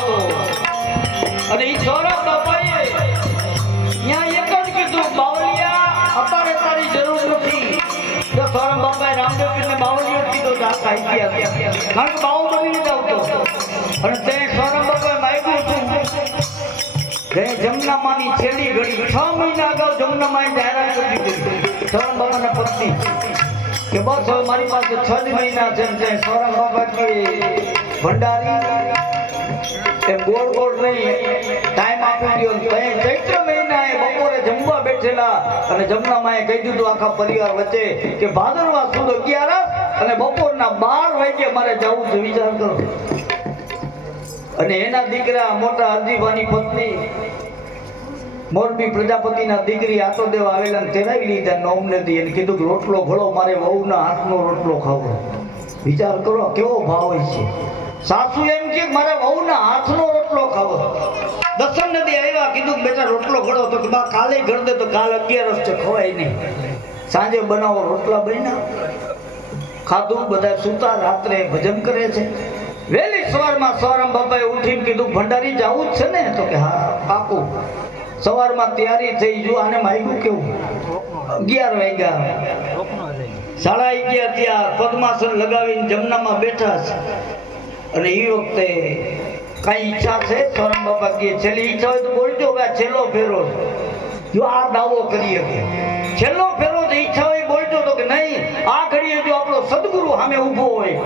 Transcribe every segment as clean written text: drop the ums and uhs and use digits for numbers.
હતો અને ઈ સોરા બાપાએ ત્યાં એક જ કીધું બાવલિયા અત્યારે તારી જરૂર નથી જો સોરા બાપાએ રામદેવને બાવલિયો કીધો તો આખા ઇતિહાસ કારણ કે બાવો બની જાવતો અને તે સોરા બાપાએ માગ્યું હતું કે જમનામાની છેલ્લી ઘડી 6 મહિના અગાઉ જમનામાએ જાહેરાત કરી દીધી સોરા બાપાના પત્ની કે બસ હવે મારી પાસે 6 મહિના છે ને સોરા બાપા કે ભંડારી એ ગોળ ગોળ નહીં ટાઈમ આપી દો ચૈત્ર મહિના એ બપોરે જમવા બેઠેલા અને જમનામાં કહી દીધું આખા પરિવાર વચ્ચે કે ભાદરવા સુદ 11 અને બપોરના 12 વાગ્યે મારે જવું છે વિચાર કરો અને એના દીકરા મોટા હરજીભાની પત્ની મોરબી પ્રજાપતિના દીકરી આતો દેવ આવેલા તેરાવી લીધા નોમને એને કીધું કે રોટલો ઘડો મારે વહુના હાથનો રોટલો ખાવો વિચાર કરો કેવો ભાવ હોય છે સાસુ એમ કે મારે વહુના હાથનો રોટલો ખાવો દર્શન નદી આવ્યા કીધું બેટા રોટલો ઘડો તો બા કાલે ઘડ દે તો કાલ 11 છે ખવાય નહીં સાંજે બનાવો રોટલા બન્યા ખાધું બધા સુતા રાત્રે ભજન કરે છે વહેલી સવારમાં સોરામ બાપાએ ઉઠીને કીધું ભંડારી જવું જ છે ને તો કે હા પાકું સવારમાં તૈયારી થઈ જો આને માગ્યું કેવું 11 વાગ્યા 11:30 ત્યાં પદ્માસન લગાવીને જમનામાં બેઠા છે અને એ વખતે કઈ ઈચ્છા છે સોરામ બાપા કે છેલ્લી ઈચ્છા હોય તો બોલજો કે છેલ્લો ફેરો જો આ દાવો કરીએ છેલ્લો ફેરો તો ઈચ્છા હોય બોલજો તો કે નહીં આ ઘડીએ જો આપણો સદગુરુ સામે ઊભો હોય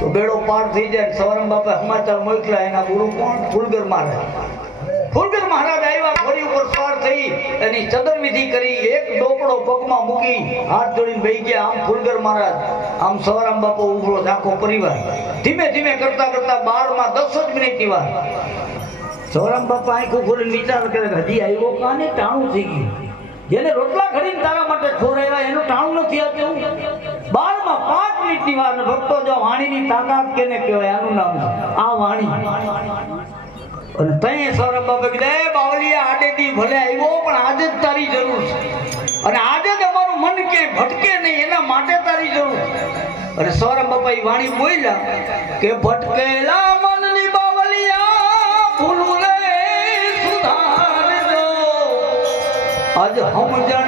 તો બેડો પાર થઈ જાય સોરામ બાપા સમાચાર મોકલ્યા એના ગુરુ કોણ ફુલગર મહારાજ આવ્યા ઘોડી ઉપર સવાર થઈ એની ચદર વિધિ કરી એક ડોકડો પગમાં મૂકી હાથ જોડીને બેસી ગયા આમ ફુલગર મહારાજ આમ સવારામ બાપો ઉભરો આખો પરિવાર ધીમે ધીમે કરતા કરતા 12 માં 10 જ મિનિટની વાર સવારામ બાપા આંખો ખોલીને વિચાર કરે હજી આવ્યો કાને ટાણું થઈ ગયું જેને રોટલા ઘડીને તારા માટે ખોરાવ્યા એનું ટાણું નથી આવતું 12 માં 5 મિનિટની વાર ભક્તો જો વાણીની તાકાત કેને કહેવાય આનું નામ આ વાણી અને તઈ સૌરભ બાપા કીધા બાવલિયા આડેથી ભલે આવ્યો પણ આજે જ તારી જરૂર છે અને આજે જ અમારું મન કે ભટકે નહીં એના માટે તારી જરૂર છે અને સૌરભ બાપા એ વાણી બોલ્યા કે ભટકેલા મનની બાવલિયા ભૂલું રે સુધારજો આજ સમજણ